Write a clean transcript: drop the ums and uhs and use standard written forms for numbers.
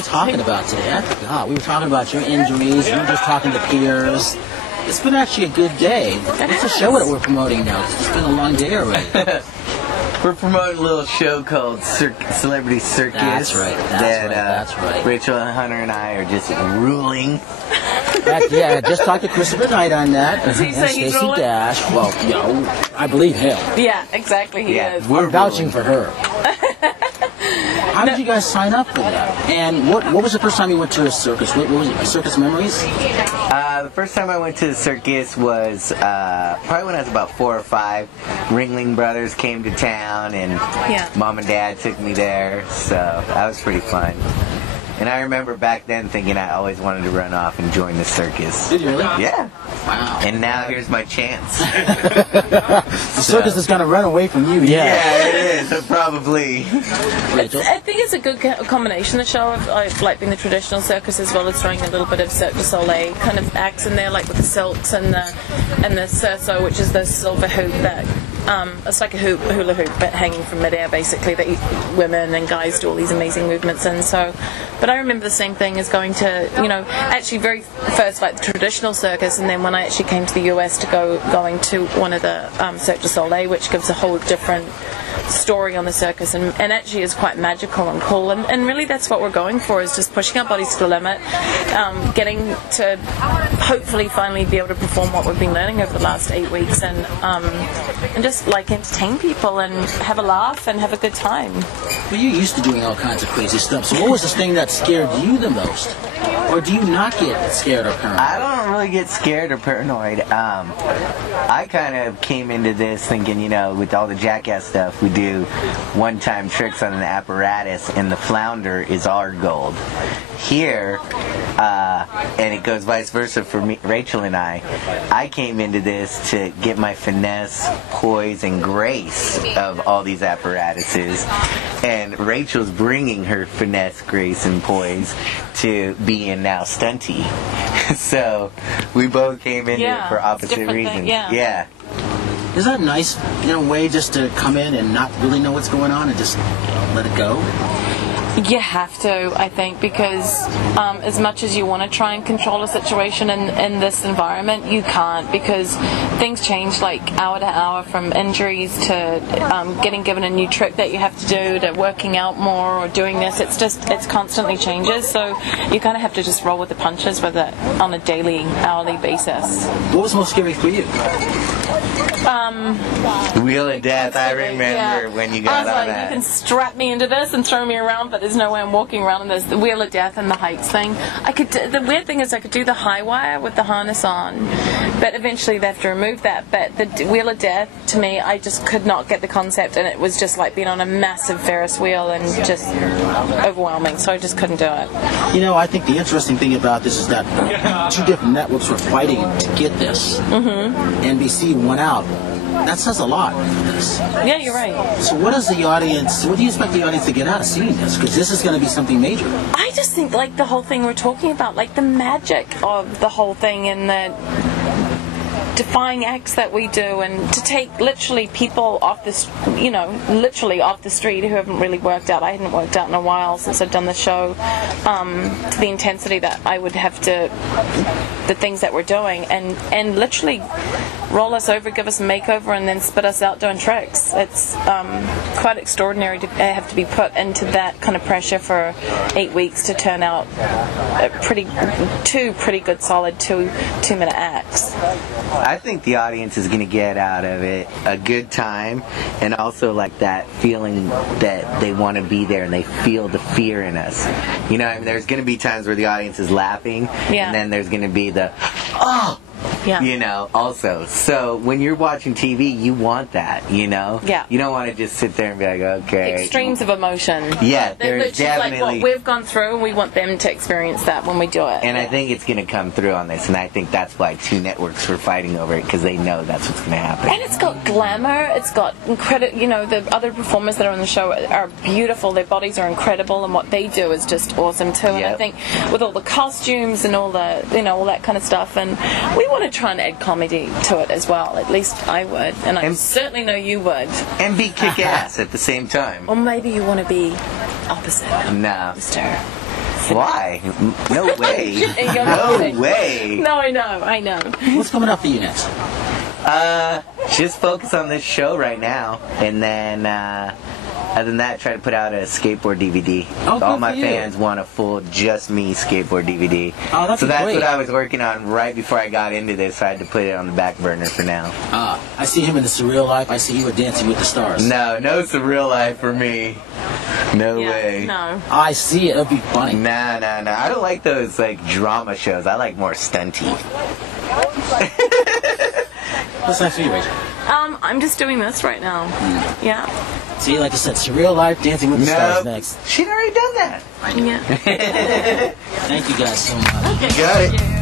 we talking about today? I forgot. We were talking about your injuries. We were just talking to peers. It's been actually a good day. What's the show that we're promoting now? It's been a long day already. We're promoting a little show called Celebrity Circus. That's right. That's right. Rachel and Hunter and I are just ruling. Heck yeah, I just talked to Christopher Knight on that. Does he say he's Stacey rolling? Dash. Well, you know, I believe him. Yeah, exactly. He is. We're vouching for her. How did you guys sign up for that? And what was the first time you went to a circus? What was it? Circus memories? The first time I went to the circus was probably when I was about 4 or 5. Ringling Brothers came to town, and Mom and Dad took me there, so that was pretty fun. And I remember back then thinking I always wanted to run off and join the circus. Did you really? Yeah. Wow. And now here's my chance. The circus is going to run away from you. Yeah, it is. Probably. I think it's a good combination, the show, of like being the traditional circus as well as throwing a little bit of Cirque du Soleil kind of acts in there, like with the silks and the cerceau, which is the silver hoop that it's like a hula hoop but hanging from midair, basically, that women and guys do all these amazing movements in. So, but I remember the same thing as going to, actually very first like the traditional circus, and then when I actually came to the US to going to one of the Cirque du Soleil, which gives a whole different story on the circus, and actually is quite magical and cool, and really that's what we're going for, is just pushing our bodies to the limit, getting to hopefully finally be able to perform what we've been learning over the last 8 weeks, and just like entertain people and have a laugh and have a good time. Well, you're used to doing all kinds of crazy stuff, so what was this thing that scared you the most? Or do you not get scared or paranoid? I don't really get scared or paranoid. I kind of came into this thinking, with all the jackass stuff, we do one-time tricks on an apparatus, and the flounder is our gold. Here, and it goes vice versa for me, Rachel and I came into this to get my finesse, poise, and grace of all these apparatuses, and Rachel's bringing her finesse, grace, and poise to being now stunty. So we both came into it for opposite reasons. Yeah. Is that nice, in a way, just to come in and not really know what's going on and just let it go? You have to, I think, because as much as you want to try and control a situation in this environment, you can't, because things change like hour to hour, from injuries to getting given a new trick that you have to do, to working out more or doing this. It's constantly changes, so you kind of have to just roll with the punches with it on a daily, hourly basis. What was most scary for you? Wheel of Death, I remember when you got on that. You can strap me into this and throw me around, but there's no way I'm walking around in this. The Wheel of Death and the heights thing. The weird thing is I could do the high wire with the harness on, but eventually they have to remove that. But the Wheel of Death, to me, I just could not get the concept, and it was just like being on a massive Ferris wheel and just overwhelming, so I just couldn't do it. I think the interesting thing about this is that 2 different networks were fighting to get this. Mm-hmm. NBC won out. That says a lot. Yeah, you're right. So what do you expect the audience to get out of seeing this? Because this is going to be something major. I just think, like, the whole thing we're talking about, like the magic of the whole thing and the defying acts that we do, and to take literally people off the street who haven't really worked out. I hadn't worked out in a while since I've done the show, to the intensity that I would have to, the things that we're doing, and literally roll us over, give us a makeover, and then spit us out doing tricks. It's quite extraordinary to have to be put into that kind of pressure for 8 weeks to turn out two pretty good solid 2-minute acts. I think the audience is going to get out of it a good time, and also like that feeling that they want to be there and they feel the fear in us. There's going to be times where the audience is laughing, and then there's going to be the, oh! Yeah. Also. So when you're watching TV, you want that, Yeah. You don't want to just sit there and be like, okay. Extremes of emotion. Yeah, there's definitely. Like what we've gone through, and we want them to experience that when we do it. And I think it's going to come through on this, and I think that's why 2 networks were fighting over it, because they know that's what's going to happen. And it's got glamour, it's got incredible, the other performers that are on the show are beautiful, their bodies are incredible, and what they do is just awesome too. And I think with all the costumes and all the, all that kind of stuff, and we want to try and add comedy to it as well. At least I would, and I certainly know you would. And be kick-ass at the same time. Or maybe you want to be opposite. No. Mr. Why? No way. You're No not way. No, I know. What's coming up for you next? Just focus on this show right now, and then other than that, try to put out a skateboard DVD. Oh, All good my for you. fans want a full just me skateboard DVD. Oh, that'd so be that's great. what I was working on right before I got into this. So I had to put it on the back burner for now. I see him in the surreal life. I see you at Dancing with the Stars. No surreal life for me. No way. No. I see it. It'll be funny. Nah. I don't like those like drama shows. I like more stunty. What's next for you, Rachel? I'm just doing this right now. Yeah. See, like I said, surreal life, Dancing with the Stars next. She'd already done that. Yeah. Thank you guys so much. You got it.